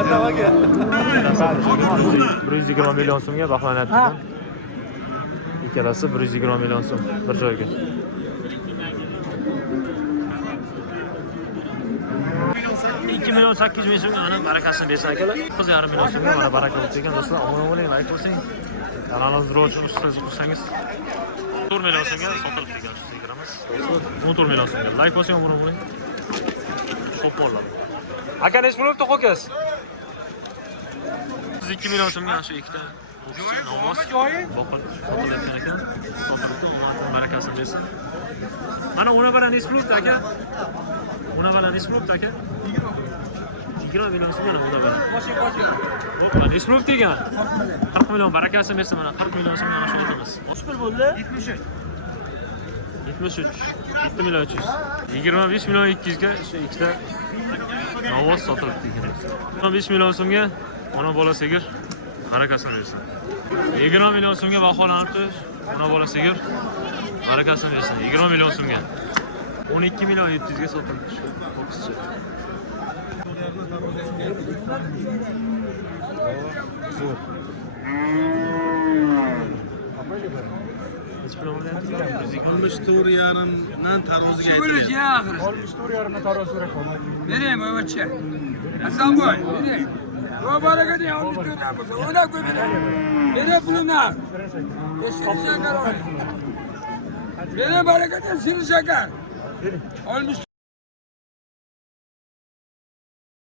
Atamaga. 120 million so'mga baholanyapti. Ikkalasi 120 million so'm bir joyga. 2 million 800 ming so'mga mana barakasini bersa akalar. 9,5 million so'mga mana baraka bo'lib ekan do'stlar. Obuna bo'ling, like bosing. Kanalimizni rivojlantirishni ustoz bo'lsangiz 4 million so'mga sotilib ekan shu sigramiz. 14 million so'mga like bosing, obuna bo'ling. Qo'pollar. Aka nech bo'libdi qo'kas? 2 million so'mga shu ikkita Novos boqib sotilayotgan ekan. Sotilibdi, barakasini bersin. Mana una bilan nech bo'libdi aka? Una bilan nech bo'libdi aka? 20 million so'm mana una bilan. Hop, nech bo'libdi ekan? 40 million barakasini bersin mana 40 million so'mga shu otamiz. Kaç pul bo'ldi? 73. 7 million 300. 25 million 200 ga shu ikkita Novos sotilibdi ekan. 15 million so'mga ona bola sigir barakasini bersin. 20 million so'mga baholanibdi. Ona bola sigir barakasini bersin. 20 million so'mga. 12 million 700 ga sotilibdi shu bokschi. Olmishto'rt yarimdan taroziga aytilyapti. 14,5 taroziga qo'ying. Beraymi o'cha? Hasanboy, beraymi? Ro'baraga de 14 dan bo'lsa, ona ko'payadi. Bere pulini. Eski shakar ol. Bere barakadan seni shakar. Olmuş